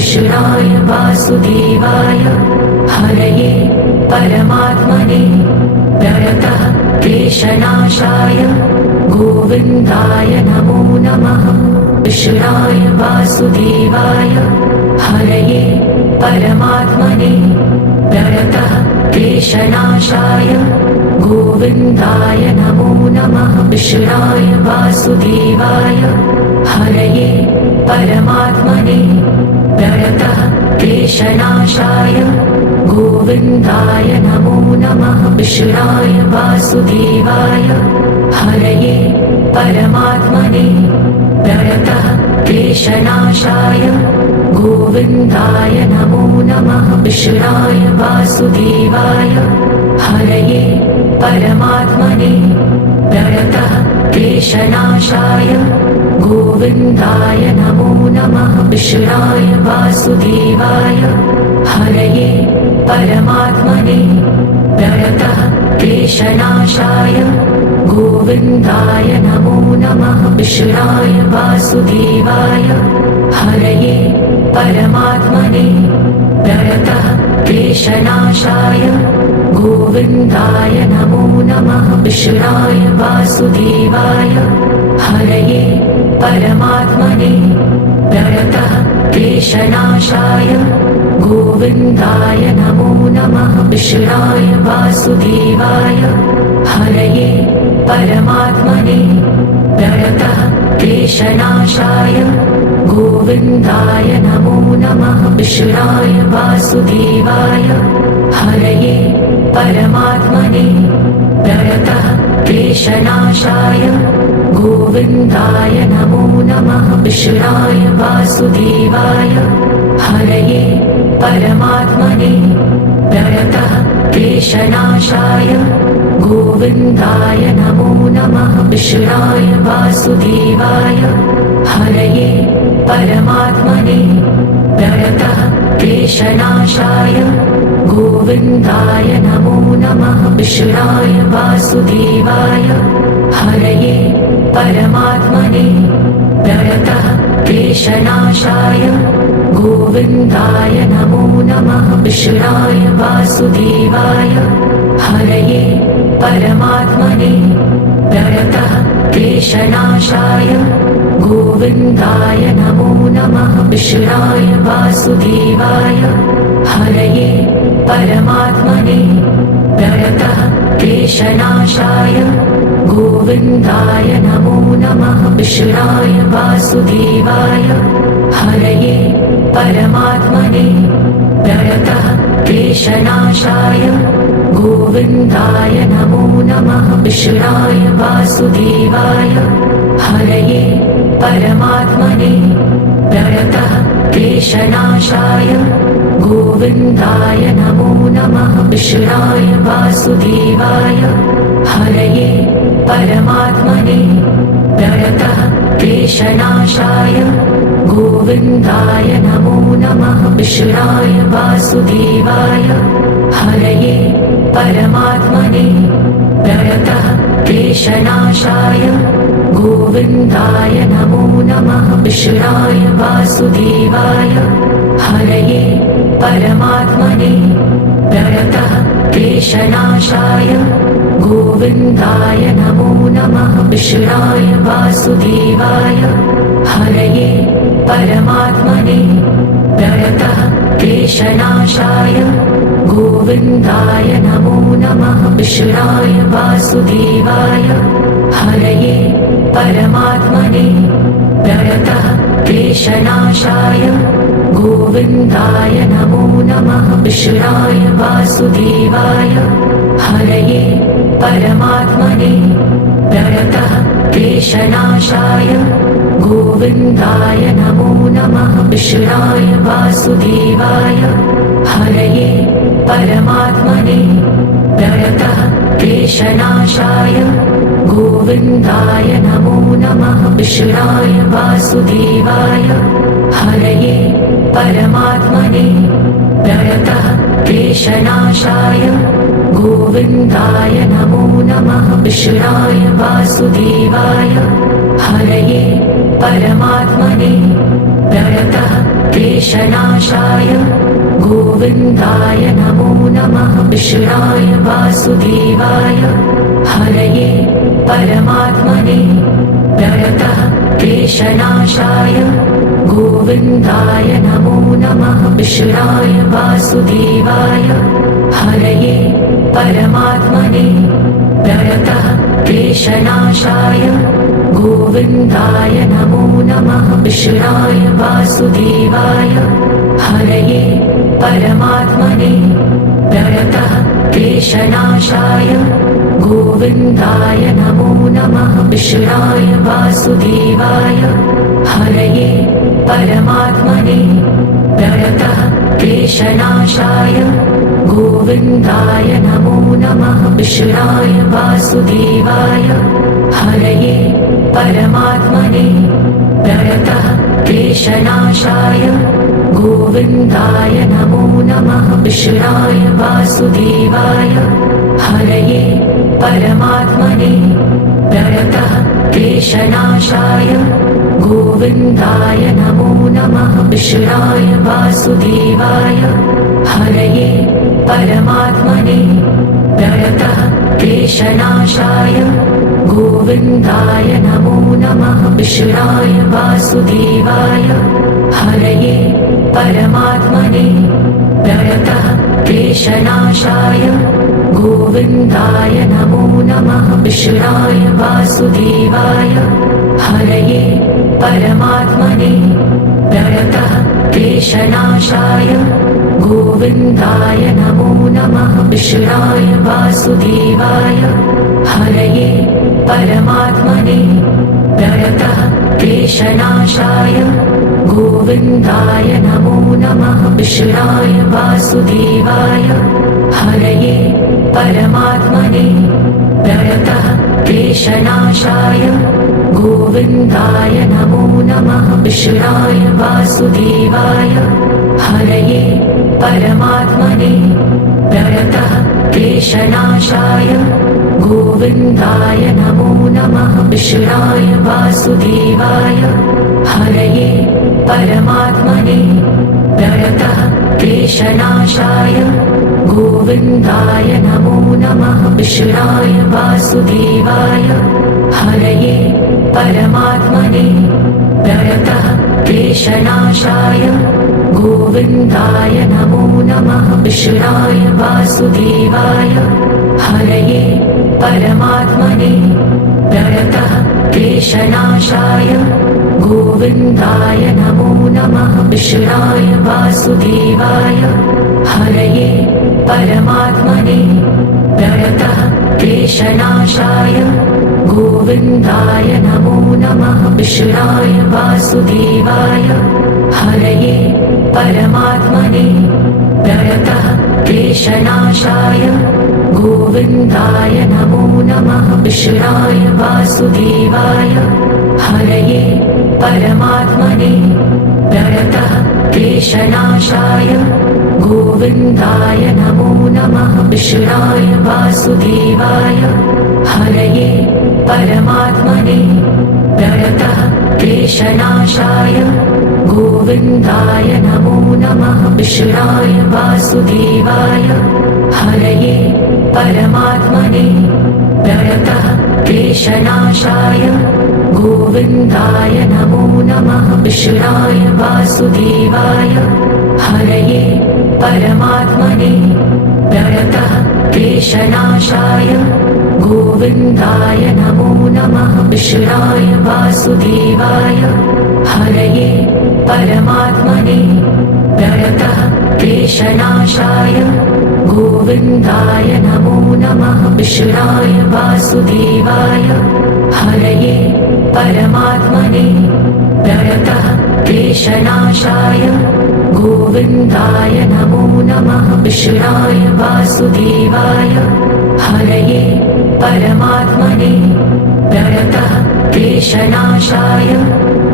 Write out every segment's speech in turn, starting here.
कृष्णाय वासुदेवाय हरये परमात्मने प्रणतः क्लेशनाशाय गोविन्दाय नमो नमः। कृष्णाय वासुदेवाय हरये परमात्मने प्रणतः क्लेशनाशाय गोविन्दाय नमो नमः। कृष्णाय वासुदेवाय हरये परमात्मने प्रणतः क्लेशनाशाय गोविन्दाय नमो नमः। कृष्णाय वासुदेवाय हरये परमात्मने प्रणतः क्लेशनाशाय गोविन्दाय नमो नमः। कृष्णाय वासुदेवाय हरये परमात्मने प्रणतः क्लेशनाशाय गोविन्दाय नमो नमः। कृष्णाय वासुदेवाय हरये परमात्मने प्रणतः क्लेशनाशाय गोविन्दाय नमो नमः। कृष्णाय वासुदेवाय हरये परमात्मने प्रणतः क्लेशनाशाय गोविन्दाय नमो नमः। कृष्णाय वासुदेवाय हरये परमात्मने प्रणतः क्लेशनाशाय गोविन्दाय नमो नमः। कृष्णाय वासुदेवाय हरये परमात्मने प्रणतः क्लेशनाशाय गोविन्दाय नमो नमः। कृष्णाय वासुदेवाय हरये परमात्मने प्रणतः क्लेशनाशाय गोविन्दाय नमो नमः। कृष्णाय वासुदेवाय हरये परमात्मने प्रणतः क्लेशनाशाय गोविन्दाय नमो नमः। कृष्णाय वासुदेवाय हरये परमात्मने प्रणतः क्लेशनाशाय गोविन्दाय नमो नमः। कृष्णाय वासुदेवाय हरये परमात्मने प्रणतः क्लेशनाशाय गोविन्दाय नमो नमः। कृष्णाय वासुदेवाय हरये परमात्मने प्रणतः क्लेशनाशाय गोविन्दाय नमो नमः। कृष्णाय वासुदेवाय हरये परमात्मने प्रणतः क्लेशनाशाय गोविन्दाय नमो नमः। कृष्णाय वासुदेवाय हरये परमात्मने प्रणतः क्लेशनाशाय गोविन्दाय नमो नमः। कृष्णाय वासुदेवाय हरये परमात्मने प्रणतः क्लेशनाशाय गोविन्दाय नमो नमः। कृष्णाय वासुदेवाय हरये परमात्मने प्रणतः क्लेशनाशाय गोविन्दाय नमो नमः। कृष्णाय वासुदेवाय हरये परमात्मने प्रणतः क्लेशनाशाय गोविन्दाय नमो नमः। कृष्णाय वासुदेवाय हरये परमात्मने प्रणतः क्लेशनाशाय गोविन्दाय नमो नमः। कृष्णाय वासुदेवाय हरये परमात्मने प्रणतः क्लेशनाशाय गोविन्दाय नमो नमः। कृष्णाय वासुदेवाय हरये परमात्मने प्रणतः क्लेशनाशाय गोविन्दाय नमो नमः। कृष्णाय वासुदेवाय हरये परमात्मने प्रणतः क्लेशनाशाय गोविन्दाय नमो नमः। कृष्णाय वासुदेवाय हरये परमात्मने प्रणतः क्लेशनाशाय गोविन्दाय नमो नमः। कृष्णाय वासुदेवाय हरये परमात्मने प्रणतः क्लेशनाशाय गोविन्दाय नमो नमः। कृष्णाय वासुदेवाय हरये परमात्मने प्रणतः क्लेश क्लेशनाशाय गोविन्दाय नमो नमः। कृष्णाय वासुदेवाय हरये परमात्मने प्रणतः क्लेशनाशाय गोविन्दाय नमो नमः। कृष्णाय वासुदेवाय हरये परमात्मने प्रणतः क्लेशनाशाय गोविन्दाय नमो नमः। कृष्णाय वासुदेवाय हरये परमात्मने प्रणतः क्लेशनाशाय गोविन्दाय नमो नमः। कृष्णाय वासुदेवाय हरये परमात्मने प्रणतः क्लेशनाशाय गोविन्दाय नमो नमः। कृष्णाय वासुदेवाय हरये परमात्मने प्रणतः क्लेशनाशाय गोविन्दाय नमो नमः। कृष्णाय वासुदेवाय हरये परमात्मने प्रणतः क्लेशनाशाय गोविन्दाय नमो नमः। कृष्णाय वासुदेवाय हरये परमात्मने प्रणतः क्लेशनाशाय गोविन्दाय नमो नमः। कृष्णाय वासुदेवाय हरये परमात्मने प्रणतः क्लेशनाशाय गोविन्दाय नमो नमः। कृष्णाय वासुदेवाय हरये परमात्मने प्रणतः क्लेशनाशाय गोविन्दाय नमो नमः। कृष्णाय वासुदेवाय हरये परमात्मने प्रणतः क्लेशनाशाय गोविन्दाय नमो नमः। कृष्णाय वासुदेवाय हरये परमात्मने प्रणतः क्लेशनाशाय गोविन्दाय नमो नमः। कृष्णाय वासुदेवाय हरये परमात्मने प्रणतः क्लेशनाशाय गोविन्दाय नमो नमः। कृष्णाय वासुदेवाय हरये परमात्मने प्रणतः क्लेशनाशाय गोविन्दाय नमो नमः। कृष्णाय वासुदेवाय हरये परमात्मने प्रणतः क्लेशनाशाय गोविन्दाय नमो नमः। कृष्णाय वासुदेवाय हरये परमात्मने प्रणतः क्लेशनाशाय गोविन्दाय नमो नमः। कृष्णाय वासुदेवाय हरये परमात्मने प्रणतः क्लेशनाशाय गोविन्दाय नमो नमः। कृष्णाय वासुदेवाय हरये परमात्मने प्रणतः क्लेशनाशाय गोविन्दाय नमो नमः। कृष्णाय वासुदेवाय हरये परमात्मने प्रणतः क्लेशनाशाय गोविन्दाय नमो नमः। कृष्णाय वासुदेवाय हरये परमात्मने प्रणतः क्लेशनाशाय गोविन्दाय नमो नमः। कृष्णाय वासुदेवाय हरये परमात्मने प्रणतः क्लेशनाशाय गोविन्दाय नमो नमः। कृष्णाय वासुदेवाय हरये परमात्मने प्रणतः क्लेशनाशाय गोविन्दाय नमो नमः। कृष्णाय वासुदेवाय हरये परमात्मने प्रणतः क्लेशनाशाय गोविन्दाय नमो नमः। कृष्णाय वासुदेवाय हरये परमात्मने प्रणतः क्लेशनाशाय गोविन्दाय नमो नमः। कृष्णाय वासुदेवाय हरये परमात्मने प्रणतः क्लेशनाशाय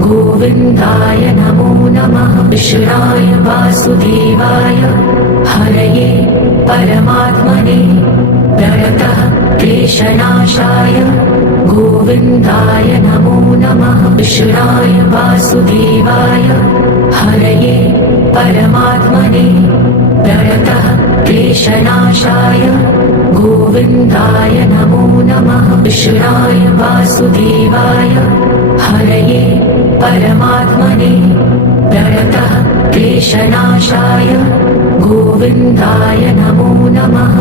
गोविन्दाय नमो नमः। कृष्णाय वासुदेवाय हरये परमात्मने प्रणतः क्लेशनाशाय गोविन्दाय नमो नमः। कृष्णाय वासुदेवाय हरये परमात्मने प्रणतः क्लेशनाशाय गोविन्दाय नमो नमः कृष्णाय वासुदेवाय हरये परमात्मने प्रणतः क्लेशनाशाय गोविन्दाय नमो नमः।